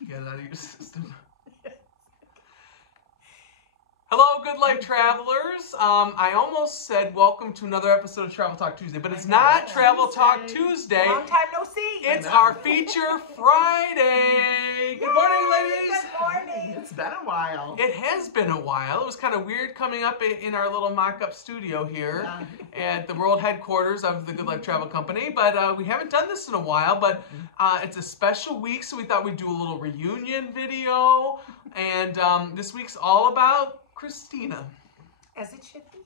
Get it out of your system. Hello, Good Life Travelers. I almost said welcome to another episode of Travel Talk Tuesday, but it's not Travel Talk Tuesday. Long time no see. It's our Feature Friday. Good morning, ladies. Good morning. It's been a while. It has been a while. It was kind of weird coming up in our little mock-up studio here at the world headquarters of the Good Life Travel Company, but we haven't done this in a while, but it's a special week, so we thought we'd do a little reunion video, and this week's all about Christina. As it should be.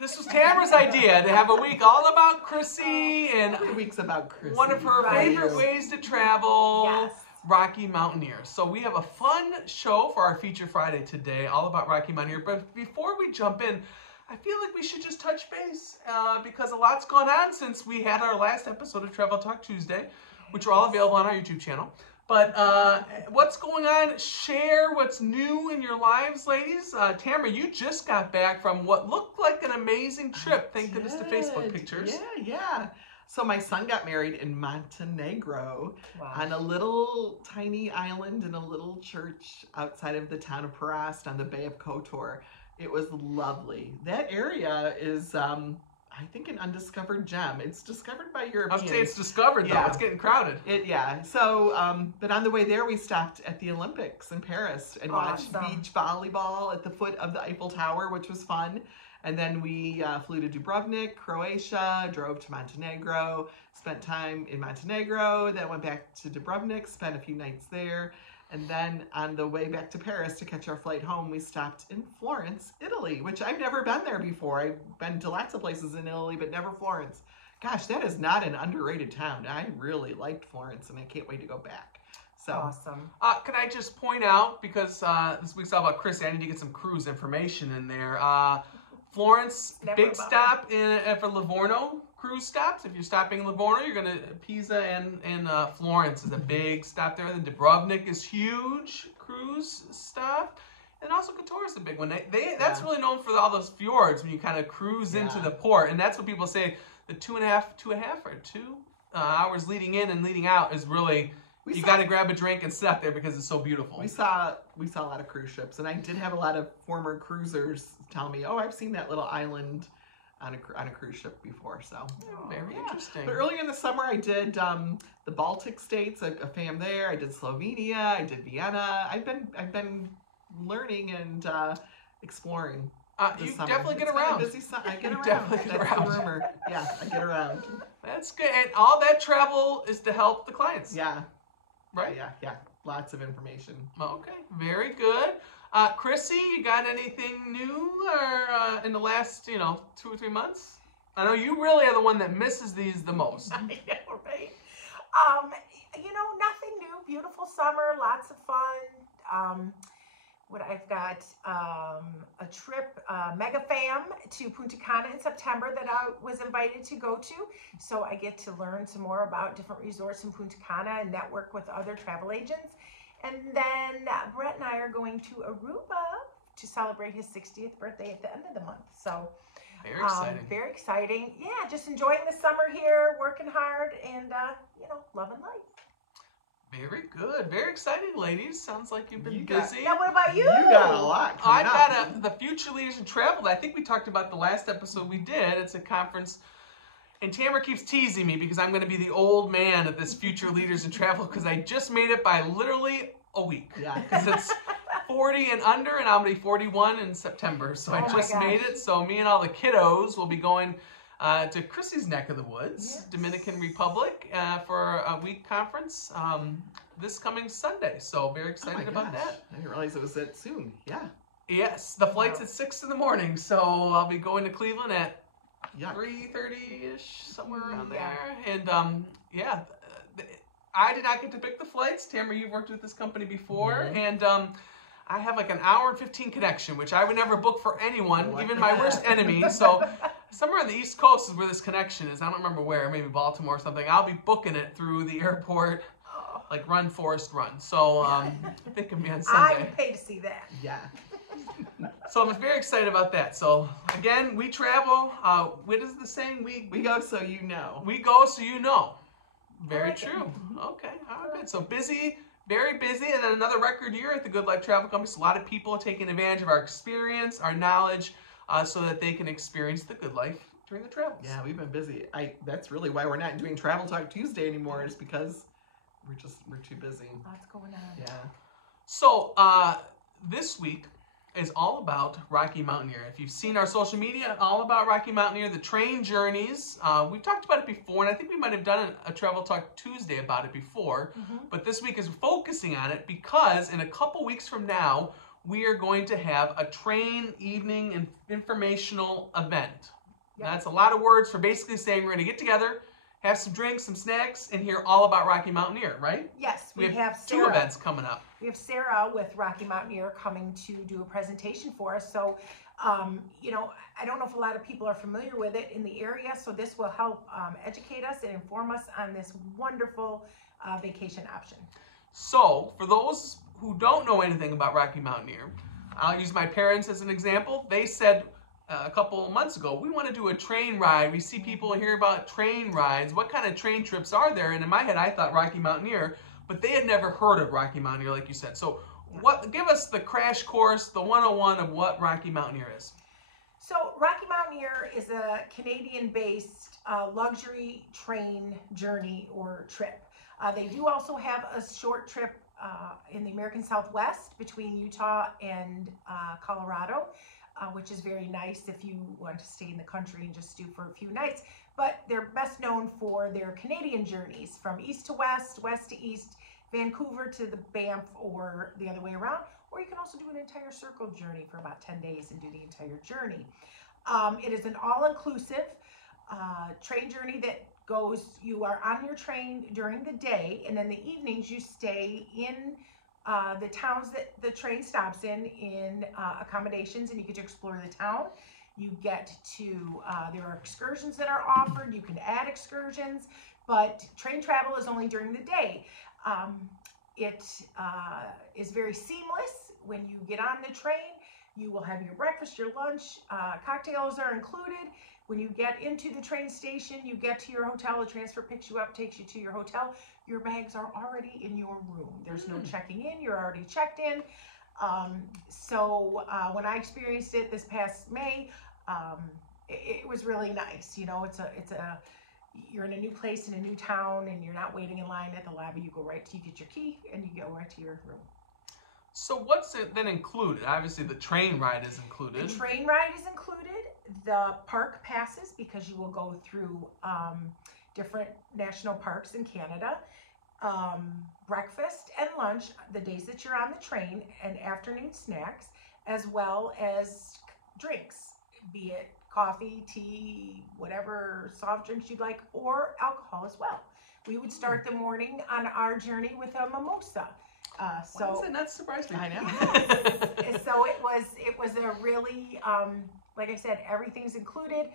This was Tamara's idea to have a week all about Chrissy and Every week's about Chrissy. one of her favorite ways to travel, Yes. Rocky Mountaineer. So we have a fun show for our Feature Friday today, all about Rocky Mountaineer. But before we jump in, I feel like we should just touch base because a lot's gone on since we had our last episode of Travel Talk Tuesday, which are all available on our YouTube channel. But what's going on? Share what's new in your lives, ladies. Tamara, you just got back from what looked like an amazing trip. Thank goodness to Facebook pictures. Yeah. So my son got married in Montenegro on a little tiny island in a little church outside of the town of Perast on the Bay of Kotor. It was lovely. That area is, I think, an undiscovered gem. It's discovered by Europeans. I would say it's discovered, though. Yeah. It's getting crowded. So, but on the way there, we stopped at the Olympics in Paris and watched beach volleyball at the foot of the Eiffel Tower, which was fun. And then we flew to Dubrovnik, Croatia, drove to Montenegro, spent time in Montenegro, then went back to Dubrovnik, spent a few nights there. And then on the way back to Paris to catch our flight home, we stopped in Florence, Italy, which I've never been there before. I've been to lots of places in Italy, but never Florence. Gosh, that is not an underrated town. I really liked Florence, and I can't wait to go back. So Awesome. Can I just point out, because this week's all about Chrissy, I need to get some cruise information in there. Florence, big stop for Livorno cruise stops. If you're stopping in Livorno, you're going to Pisa and Florence is a big stop there. Then Dubrovnik is huge cruise stop. And also Kotor is a big one. That's really known for all those fjords when you kind of cruise into the port. And that's what people say the two and a half or 2 hours leading in and leading out is really... You got to grab a drink and sit up there because it's so beautiful. We saw a lot of cruise ships, and I did have a lot of former cruisers tell me, "Oh, I've seen that little island on a cruise ship before." So very interesting. But earlier in the summer, I did the Baltic states, a fam there. I did Slovenia. I did Vienna. I've been learning and exploring. You summer. definitely get It's around. Been a busy I get around. Definitely get around. The rumor. Yeah, I get around. That's good. And all that travel is to help the clients. Yeah. Right? Yeah. Lots of information. Okay, very good. Chrissy, you got anything new or in the last, 2 or 3 months? I know you really are the one that misses these the most. I know, right? Nothing new. Beautiful summer, lots of fun. I've got a trip, mega fam to Punta Cana in September that I was invited to go to. So I get to learn some more about different resorts in Punta Cana and network with other travel agents. And then Brett and I are going to Aruba to celebrate his 60th birthday at the end of the month. So very exciting. Very exciting. Yeah, just enjoying the summer here, working hard, and loving life. Very good. Very exciting, ladies. Sounds like you've been busy. Now, what about you? You got a lot coming I've got the Future Leaders in Travel. I think we talked about the last episode we did. It's a conference. And Tamara keeps teasing me because I'm going to be the old man at this Future Leaders in Travel because I just made it by literally a week. Yeah. Because it's 40 and under, and I'm going to be 41 in September. So I just made it. So me and all the kiddos will be going to Chrissy's neck of the woods, Dominican Republic, for a week conference this coming Sunday. So very excited about that. I didn't realize it was that soon. Yeah. Yes, the flight's at 6 in the morning. So I'll be going to Cleveland at 3:30-ish, somewhere around there. And I did not get to pick the flights. Tamara, you've worked with this company before. And I have like an hour and 15 connection, which I would never book for anyone, even my worst enemy. So somewhere on the East Coast is where this connection is. I don't remember where, maybe Baltimore or something. I'll be booking it through the airport, like Run, Forrest, Run. So think of me on Sunday. I would pay to see that. Yeah. So I'm very excited about that. So again, we travel. What is the saying? We go so you know. We go so you know. Very true. Okay, all right, good. So busy very busy, and then another record year at the Good Life Travel Company. So a lot of people are taking advantage of our experience, our knowledge, so that they can experience the good life during the travels. Yeah, we've been busy. That's really why we're not doing Travel Talk Tuesday anymore, is because we're too busy. Lots going on. Yeah. So this week is all about Rocky Mountaineer. If you've seen our social media, all about Rocky Mountaineer, the train journeys. We've talked about it before, and I think we might have done a Travel Talk Tuesday about it before. But this week is focusing on it because in a couple weeks from now, we are going to have a train evening and informational event. Yep. That's a lot of words for basically saying we're going to get together, have some drinks, some snacks, and hear all about Rocky Mountaineer, right? Yes, We have Sarah. 2 events coming up. We have Sarah with Rocky Mountaineer coming to do a presentation for us. So, you know, I don't know if a lot of people are familiar with it in the area, so this will help educate us and inform us on this wonderful vacation option. So, for those who don't know anything about Rocky Mountaineer, I'll use my parents as an example. They said a couple of months ago, we want to do a train ride. We see people hear about train rides. What kind of train trips are there? And in my head, I thought Rocky Mountaineer, but they had never heard of Rocky Mountaineer, like you said. So, give us the crash course, the 101 of what Rocky Mountaineer is. So, Rocky Mountaineer is a Canadian-based luxury train journey or trip. They do also have a short trip in the American Southwest between Utah and Colorado, which is very nice if you want to stay in the country and just do for a few nights. But they're best known for their Canadian journeys from east to west, west to east, Vancouver to the Banff, or the other way around. Or you can also do an entire circle journey for about 10 days and do the entire journey. It is an all-inclusive train journey that goes, you are on your train during the day, and then the evenings you stay in the towns that the train stops in accommodations, and you get to explore the town. You get to, there are excursions that are offered. You can add excursions, but train travel is only during the day. It is very seamless. When you get on the train, you will have your breakfast, your lunch, cocktails are included. When you get into the train station, you get to your hotel, the transfer picks you up, takes you to your hotel. Your bags are already in your room. There's no checking in, you're already checked in. When I experienced it this past May, it was really nice. You know, you're in a new place, in a new town, and you're not waiting in line at the lobby. You go right to, you get your key, and you go right to your room. So what's it then included? Obviously, the train ride is included. The train ride is included. The park passes, because you will go through different national parks in Canada. Breakfast and lunch the days that you're on the train, and afternoon snacks, as well as drinks, be it coffee, tea, whatever soft drinks you'd like, or alcohol as well. We would start the morning on our journey with a mimosa. Why does it not surprise me? I know. So it was a really, like I said, everything's included.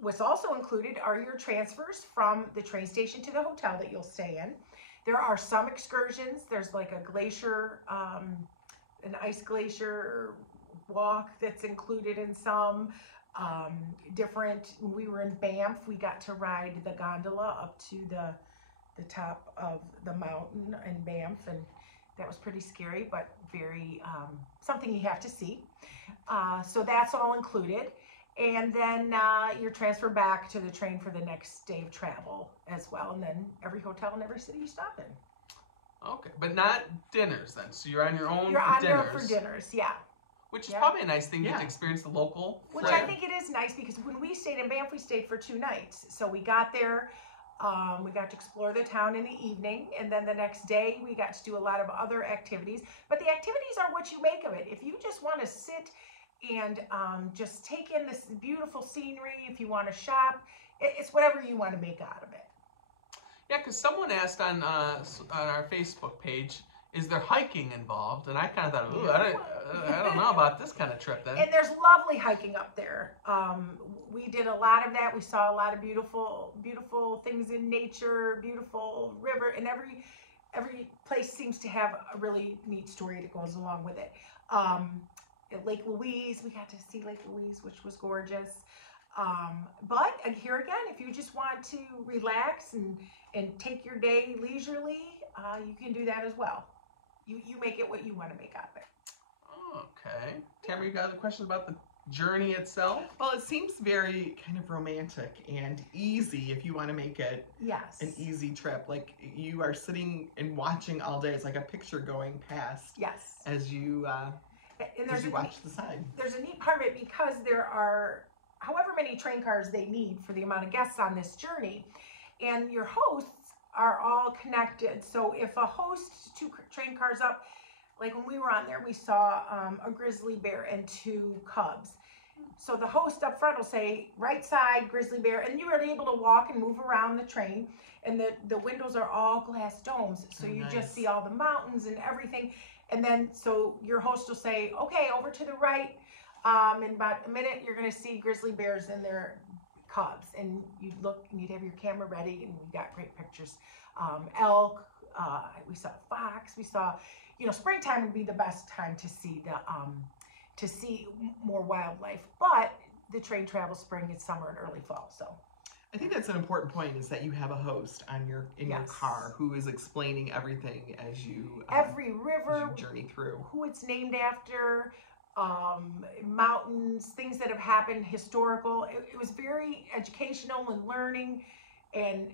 What's also included are your transfers from the train station to the hotel that you'll stay in. There are some excursions. There's like a glacier, an ice glacier walk that's included in some. When we were in Banff, we got to ride the gondola up to the top of the mountain in Banff, and that was pretty scary, but very something you have to see. So that's all included. And then you're transferred back to the train for the next day of travel as well. And then every hotel in every city you stop in. Okay, but not dinners then. So you're on your own You're for on dinners. there for dinners, yeah. Which is probably a nice thing to get to experience the local Which flair. I think it is nice, because when we stayed in Banff, we stayed for 2 nights. So we got there, we got to explore the town in the evening, and then the next day we got to do a lot of other activities. But the activities are what you make of it. If you just want to sit and just take in this beautiful scenery, if you want to shop, it's whatever you want to make out of it. Yeah, because someone asked on our Facebook page, is there hiking involved? And I kind of thought, ooh, I don't know about this kind of trip then. And there's lovely hiking up there. We did a lot of that. We saw a lot of beautiful, beautiful things in nature, beautiful river, and every place seems to have a really neat story that goes along with it. At Lake Louise, we got to see Lake Louise, which was gorgeous. But here again, if you just want to relax and take your day leisurely, you can do that as well. You make it what you want to make out of it. Okay. Tamara, you got other questions about the journey itself? Well, it seems very kind of romantic and easy if you want to make it an easy trip. Like you are sitting and watching all day. It's like a picture going past as you watch the side. There's a neat part of it because there are however many train cars they need for the amount of guests on this journey. And your hosts are all connected. So if a host 2 train cars up, like when we were on there, we saw a grizzly bear and 2 cubs. So the host up front will say, right side, grizzly bear, and you are able to walk and move around the train. And the windows are all glass domes. So you just see all the mountains and everything. And then, so your host will say, okay, over to the right. In about a minute, you're going to see grizzly bears and their cubs. And you'd look and you'd have your camera ready, and we got great pictures. Elk, we saw fox, we saw, springtime would be the best time to see to see more wildlife. But the train travels spring and summer and early fall. So I think that's an important point, is that you have a host in your car who is explaining everything as you every river as you journey through, who it's named after, mountains, things that have happened, historical. It was very educational and learning, and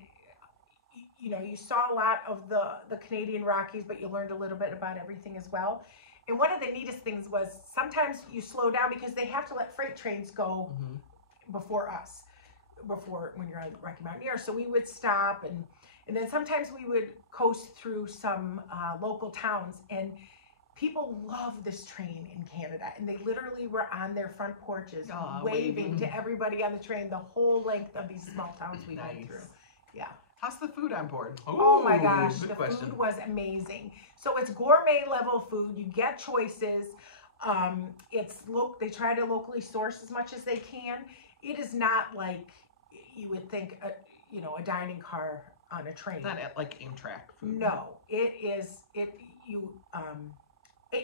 you saw a lot of the Canadian Rockies, but you learned a little bit about everything as well. And one of the neatest things was sometimes you slow down because they have to let freight trains go before when you're on Rocky Mountaineer. So we would stop, and then sometimes we would coast through some local towns, and people love this train in Canada, and they literally were on their front porches waving to everybody on the train the whole length of these small towns we went through. Yeah. How's the food on board? Oh my gosh, the food was amazing. So it's gourmet level food. You get choices. They try to locally source as much as they can. It is not like you would think, a dining car on a train. Not like Amtrak food. No,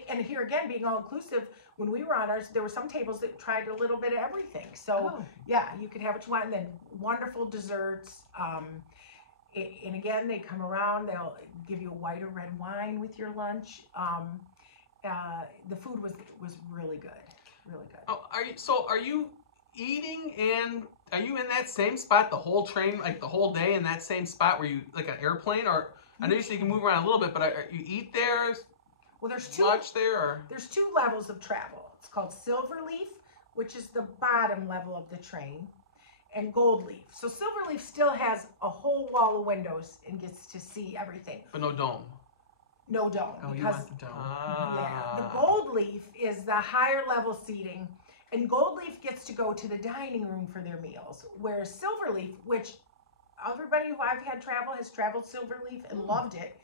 and here again, being all inclusive, when we were on ours, there were some tables that tried a little bit of everything. So you could have what you want, and then wonderful desserts. And again, they come around, they'll give you a white or red wine with your lunch. The food was really good, really good. Oh, are you eating, and are you in that same spot the whole train, like the whole day in that same spot where you, like an airplane? Or I know you say you can move around a little bit, but you eat there? Well, there's there's 2 levels of travel. It's called Silverleaf, which is the bottom level of the train, and Goldleaf. So Silverleaf still has a whole wall of windows and gets to see everything. But no dome. No dome. Oh, you want the dome. Yeah. The Goldleaf is the higher level seating, and Goldleaf gets to go to the dining room for their meals, whereas Silverleaf, which everybody who I've had travel has traveled Silverleaf and loved it.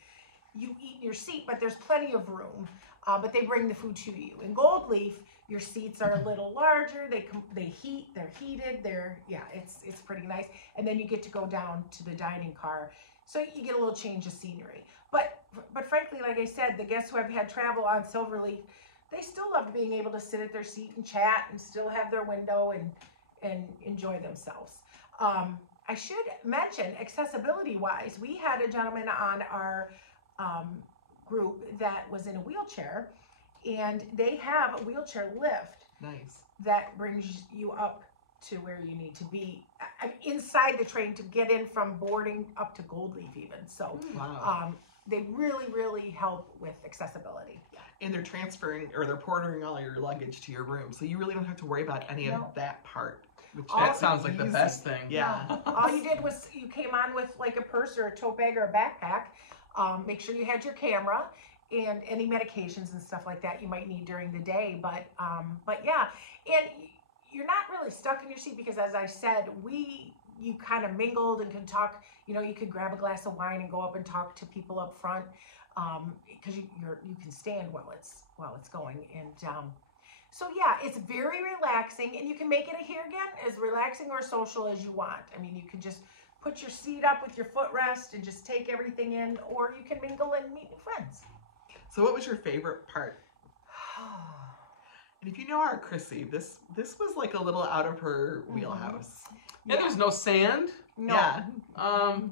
You eat in your seat, but there's plenty of room. But they bring the food to you. In Goldleaf, your seats are a little larger. They're heated. It's pretty nice. And then you get to go down to the dining car, so you get a little change of scenery. But frankly, like I said, the guests who I've had travel on Silverleaf, they still love being able to sit at their seat and chat and still have their window and enjoy themselves. I should mention, accessibility-wise, we had a gentleman on our group that was in a wheelchair, and they have a wheelchair lift that brings you up to where you need to be inside the train to get in from boarding up to Goldleaf even. So they really, really help with accessibility. And they're transferring, or they're portering all your luggage to your room, so you really don't have to worry about any of that part. That sounds like the best thing. Yeah. All you did was you came on with like a purse or a tote bag or a backpack. Make sure you had your camera and any medications and stuff like that you might need during the day. But yeah, and you're not really stuck in your seat because, as I said, you kind of mingled and could talk. You could grab a glass of wine and go up and talk to people up front because you can stand while it's going. And so yeah, it's very relaxing, and you can make it here again as relaxing or social as you want. I mean, you can just put your seat up with your footrest and just take everything in, or you can mingle and meet new friends. So what was your favorite part? And if you know our Chrissy, this was like a little out of her wheelhouse. Yeah, there's no sand. No. Yeah.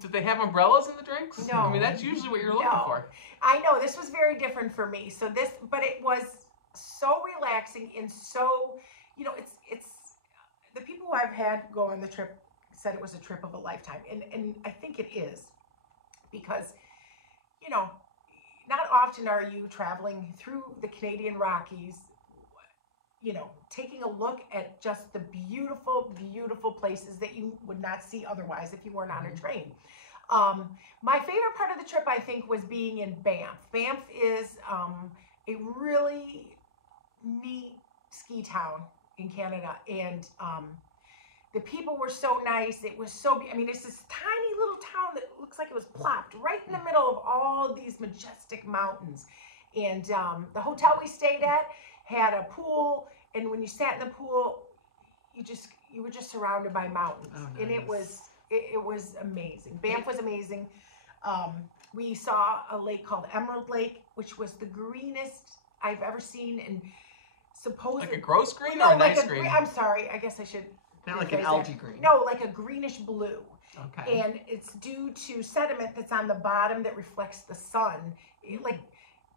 Did they have umbrellas in the drinks? No. I mean, that's usually what you're looking for. I know, this was very different for me. So but it was so relaxing and so, you know, it's the people who I've had go on the trip said it was a trip of a lifetime. And I think it is, because, you know, not often are you traveling through the Canadian Rockies, you know, taking a look at just the beautiful, beautiful places that you would not see otherwise if you weren't on a train. My favorite part of the trip, I think, was being in Banff. Banff is a really neat ski town in Canada, and the people were so nice. It was so, I mean, it's this tiny little town that looks like it was plopped right in the middle of all these majestic mountains. And the hotel we stayed at had a pool, and when you sat in the pool, you were just surrounded by mountains. Oh, nice. And it was amazing. Banff was amazing. We saw a lake called Emerald Lake, which was the greenest I've ever seen, and supposedly like a gross green or a nice green? I'm sorry, I guess I should. Not like an algae green. No, like a greenish blue. Okay. And it's due to sediment that's on the bottom that reflects the sun. Like,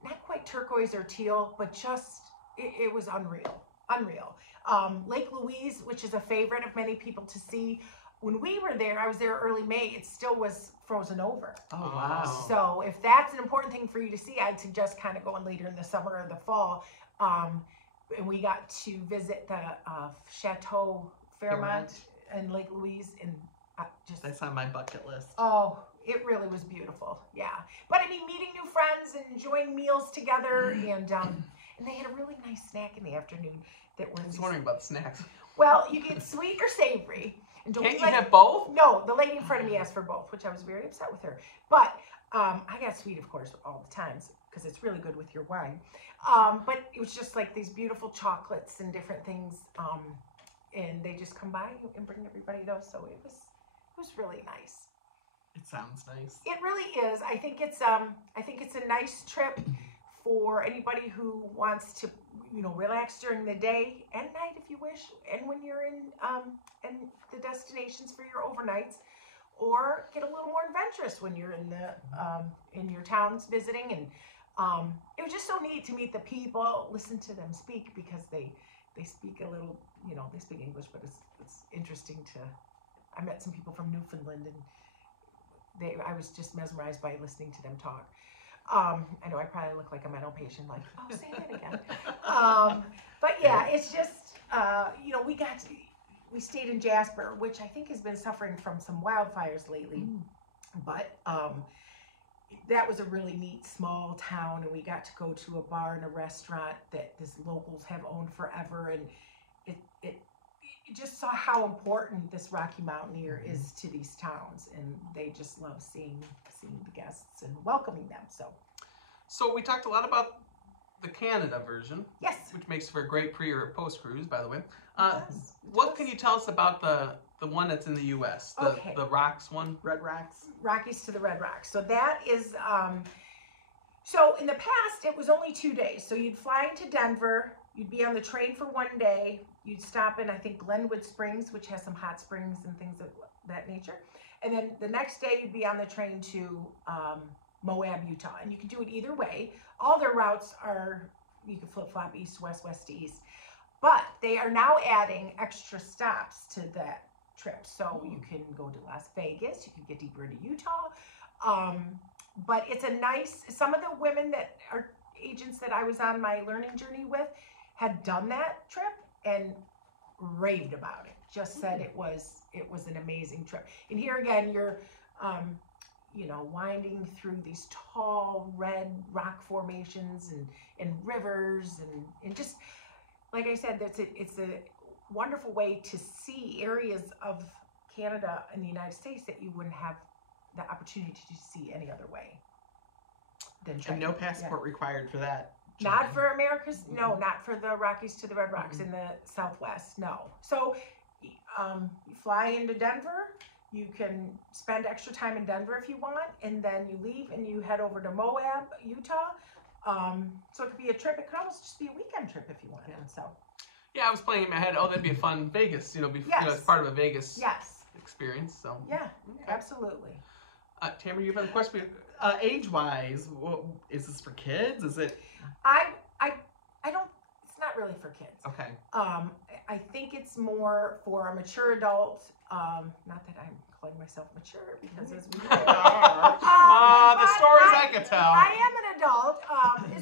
not quite turquoise or teal, but just, it was unreal. Unreal. Lake Louise, which is a favorite of many people to see. When we were there, I was there early May, it still was frozen over. Oh, wow. So if that's an important thing for you to see, I'd suggest kind of going later in the summer or the fall. And we got to visit the Chateau Fairmont and Lake Louise, and that's on my bucket list. Oh, it really was beautiful. Yeah, but I mean, meeting new friends and enjoying meals together, and they had a really nice snack in the afternoon that was. I was wondering about the snacks. Well, you get sweet or savory. And don't Can't you have both? No, the lady in front of me asked for both, which I was very upset with her. But I got sweet, of course, all the times, because it's really good with your wine. But it was just like these beautiful chocolates and different things. And they just come by and bring everybody those. So it was really nice. It sounds nice. It really is. I think it's a nice trip for anybody who wants to, you know, relax during the day and night if you wish, and when you're in the destinations for your overnights, or get a little more adventurous when you're in your towns visiting. And it was just so neat to meet the people, listen to them speak, because they speak a little, you know, they speak English, but it's interesting to. I met some people from Newfoundland, and I was just mesmerized by listening to them talk. I know I probably look like a mental patient, like, oh, say that again. But yeah, it's just, you know, we stayed in Jasper, which I think has been suffering from some wildfires lately. But that was a really neat small town, and we got to go to a bar and a restaurant that these locals have owned forever, and it just saw how important this Rocky Mountaineer is to these towns, and they just love seeing the guests and welcoming them. So we talked a lot about the Canada version. Yes. Which makes for a great pre or post cruise, by the way. Yes. What can you tell us about the one that's in the U.S. The Rocks one? Red Rocks. Rockies to the Red Rocks. So that is. So in the past, it was only 2 days. So you'd fly into Denver. You'd be on the train for 1 day. You'd stop in, I think, Glenwood Springs, which has some hot springs and things of that nature. And then the next day, you'd be on the train to Moab, Utah. And you can do it either way. All their routes are, you can flip-flop east to west, west to east. But they are now adding extra stops to that trip. So you can go to Las Vegas. You can get deeper into Utah. But it's a nice, some of the women that are agents that I was on my learning journey with had done that trip and raved about it. Just said it was an amazing trip. And here again, you're, you know, winding through these tall red rock formations and rivers and just, like I said, it's a wonderful way to see areas of Canada and the United States that you wouldn't have the opportunity to see any other way. And no passport required for that. Not for America's, no, not for the Rockies to the Red Rocks in the Southwest, no. So you fly into Denver, you can spend extra time in Denver if you want, and then you leave and you head over to Moab, Utah. So it could be a trip. It could almost just be a weekend trip if you wanted. So. Yeah, I was playing in my head. Oh, that'd be a fun Vegas. You know, as part of a Vegas experience. So. Yeah, absolutely. Tamara, you have a question? Age-wise, is this for kids? Is it? I don't. It's not really for kids. Okay. I think it's more for a mature adult. Not that I'm calling myself mature because as we know, the stories I could tell. I am an adult.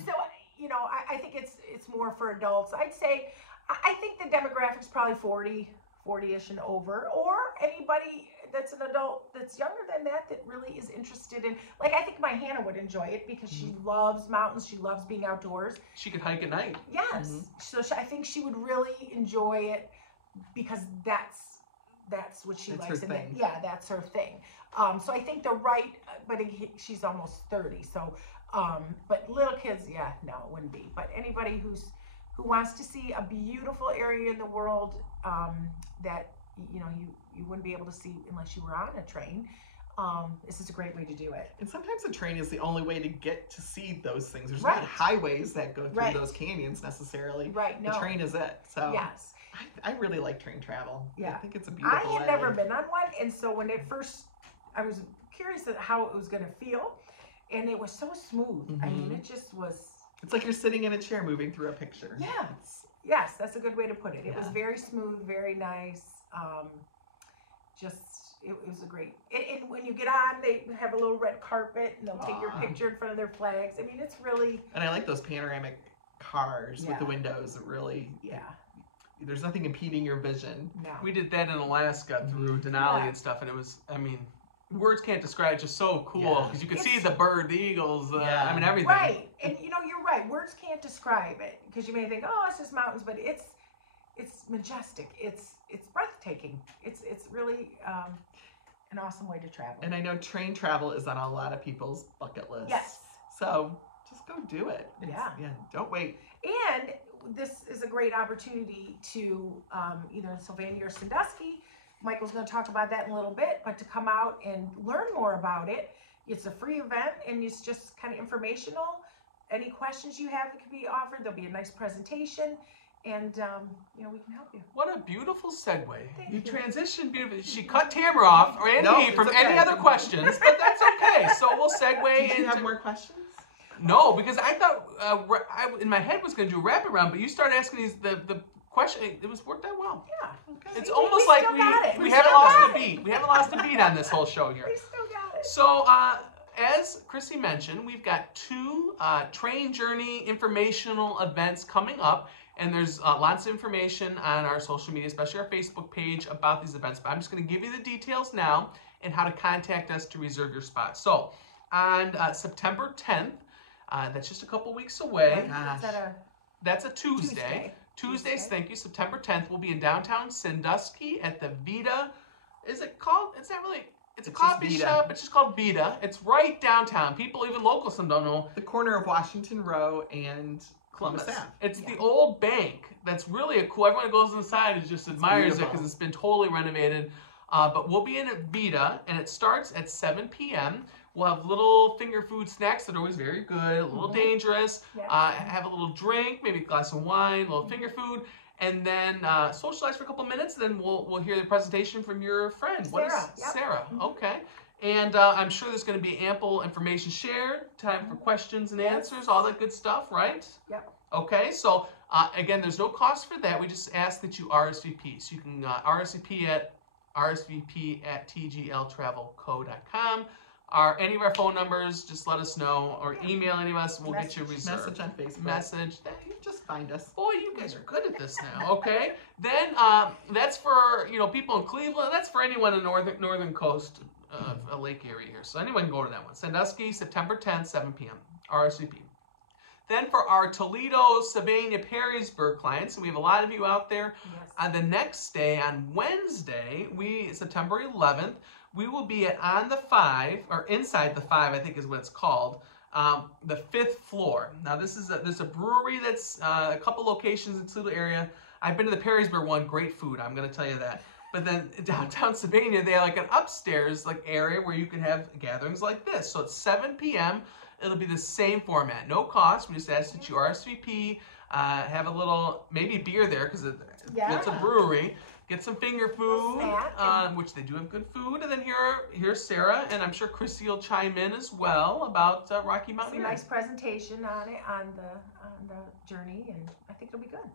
So you know, I think it's more for adults. I'd say I think the demographic's probably 40-ish and over, or anybody that's an adult that's younger than that really is interested in, like, I think my Hannah would enjoy it because she loves mountains, she loves being outdoors. She could hike at night. Yes. So I think she would really enjoy it because that's what she likes. Her thing. Yeah, that's her thing. So I think but she's almost 30, so but little kids, no, it wouldn't be. But anybody who wants to see a beautiful area in the world that you wouldn't be able to see unless you were on a train, this is a great way to do it. And sometimes a train is the only way to get to see those things. There's not highways that go through those canyons necessarily. Right. No. The train is it. So yes. I really like train travel. Yeah. I think it's a beautiful I had never been on one, and so when I was curious at how it was going to feel, and it was so smooth. I mean, it just was. It's like you're sitting in a chair moving through a picture. Yeah. Yes, that's a good way to put it. It was very smooth, very nice. It was a great. And when you get on, they have a little red carpet, and they'll take your picture in front of their flags. I mean, it's really. And I like those panoramic cars with the windows. Really. Yeah. There's nothing impeding your vision. No. We did that in Alaska through Denali and stuff, and it was. I mean, words can't describe. It's just so cool because you could see the bird, the eagles. I mean, everything. Right, and you're right. Words can't describe it because you may think, oh, it's just mountains, but it's majestic. It's breathtaking. It's really an awesome way to travel. And I know train travel is on a lot of people's bucket lists. Yes. So just go do it. Yeah. Don't wait. And this is a great opportunity to either in Sylvania or Sandusky. Michael's going to talk about that in a little bit, but to come out and learn more about it. It's a free event, and it's just kind of informational. Any questions you have that can be offered, there'll be a nice presentation, and we can help you. What a beautiful segue. You transitioned beautifully. She cut Tamara off, or me, from any other questions, but that's okay. So we'll segue. Do you have more questions? No, because I thought I in my head was going to do a rapid round, but you started asking the question. It was worked out well. Yeah. Okay. It's almost like we haven't lost a beat. We haven't lost a beat on this whole show here. We still got it. So, as Chrissy mentioned, we've got 2 train journey informational events coming up, and there's lots of information on our social media, especially our Facebook page, about these events. But I'm just going to give you the details now and how to contact us to reserve your spot. So, on September 10th, that's just a couple weeks away. That's a Tuesday. Tuesdays, thank you. September 10th, we'll be in downtown Sandusky at the Vita. Is it called? It's not really. It's a coffee shop. It's just called Vita. It's right downtown. People, even locals, some don't know. The corner of Washington Row and Columbus Ave. It's the old bank. That's really a cool. Everyone that goes inside and just admires it because it's been totally renovated. But we'll be in at Vita, and it starts at 7 p.m. We'll have little finger food snacks that are always very good, a little dangerous. Have a little drink, maybe a glass of wine, a little finger food, and then socialize for a couple of minutes. Then we'll hear the presentation from your friend. Sarah? Okay. And I'm sure there's going to be ample information shared, time for questions and answers, all that good stuff, right? Yep. Okay. So again, there's no cost for that. We just ask that you RSVP. So you can RSVP at tgltravelco.com. Any of our phone numbers, just let us know, or email any of us, we'll get you reserved. Message on Facebook. Message. Just find us. Boy, you guys are good at this now, okay? Then that's for people in Cleveland. That's for anyone in the northern coast of a lake area here. So anyone can go to that one. Sandusky, September 10th, 7 p.m. RSVP. Then for our Toledo, Sylvania, Perrysburg clients, and we have a lot of you out there, on the next day, on Wednesday, September 11th, we will be on the 5, or inside the 5, I think is what it's called, the 5th floor. Now there's a brewery that's a couple locations in the Toledo area. I've been to the Perrysburg one, great food, I'm going to tell you that. But then downtown Sylvania, they have like an upstairs area where you can have gatherings like this. So it's 7 p.m. It'll be the same format, no cost. We just ask that you RSVP, have a little, maybe beer there because it's a brewery. Get some finger food, which they do have good food, and then here's Sarah, and I'm sure Chrissy will chime in as well about Rocky Mountaineer. Some nice presentation on it, on the journey, and I think it'll be good.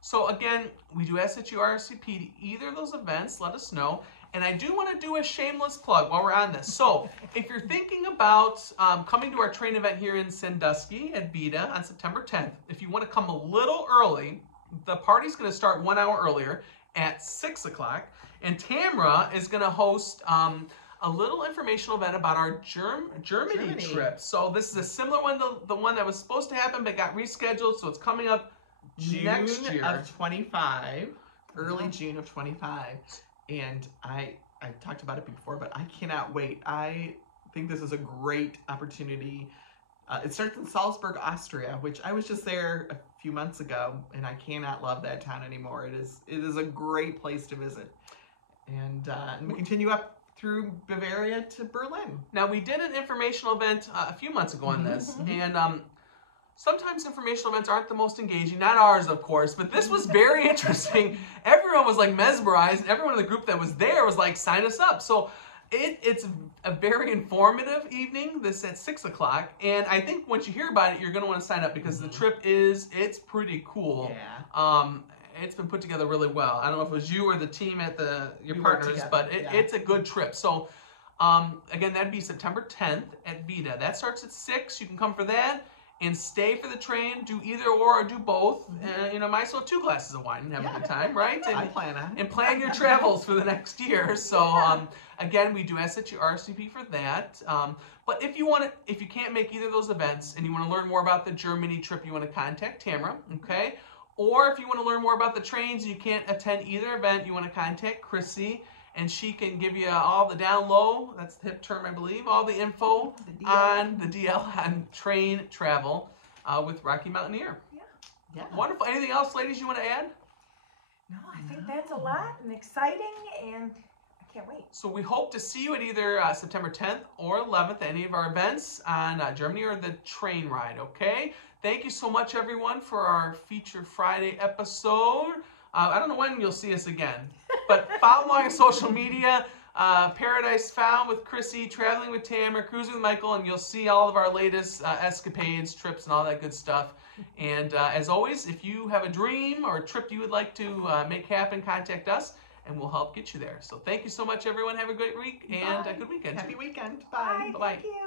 So again, we do ask that you RSVP to either of those events. Let us know. And I do want to do a shameless plug while we're on this. So if you're thinking about coming to our train event here in Sandusky at Vida on September 10th, if you want to come a little early, the party's going to start 1 hour earlier at 6 o'clock. And Tamra is going to host a little informational event about our Germany trip. So this is a similar one to the one that was supposed to happen but got rescheduled. So it's coming up next year. June of 25, early June of 25. And I talked about it before, but I cannot wait. I think this is a great opportunity. It starts in Salzburg, Austria, which I was just there a few months ago, and I cannot love that town anymore. It is a great place to visit. And we continue up through Bavaria to Berlin. Now, we did an informational event a few months ago on this, and sometimes informational events aren't the most engaging. Not ours, of course, but this was very interesting. Everyone was like mesmerized, and everyone in the group that was there was like, sign us up. So it's a very informative evening, this at 6 o'clock, and I think once you hear about it, you're going to want to sign up because the trip it's pretty cool. Yeah. It's been put together really well. I don't know if it was you or the team at your partners, but it's a good trip. So again, that'd be September 10th at Vida. That starts at 6. You can come for that and stay for the train, do either or do both. And, might as well have 2 glasses of wine and have a good time, right? And, I plan on it. And plan your travels for the next year. So, again, we do ask that you RSVP for that. But if you can't make either of those events and you want to learn more about the Germany trip, you want to contact Tamra, okay? Or if you want to learn more about the trains and you can't attend either event, you want to contact Chrissy, and she can give you all the down low, that's the hip term, I believe, all the info on the DL, on train travel with Rocky Mountaineer. Yeah. Wonderful. Anything else, ladies, you want to add? No, I think that's a lot and exciting, and I can't wait. So we hope to see you at either September 10th or 11th at any of our events on Germany or the train ride, okay? Thank you so much, everyone, for our Feature Friday episode. I don't know when you'll see us again, but follow along on social media, Paradise Found with Chrissy, Traveling with Tamara, Cruising with Michael, and you'll see all of our latest escapades, trips, and all that good stuff. And as always, if you have a dream or a trip you would like to make happen, contact us, and we'll help get you there. So thank you so much, everyone. Have a great week and a good weekend. Happy weekend. Bye. Bye. Thank you.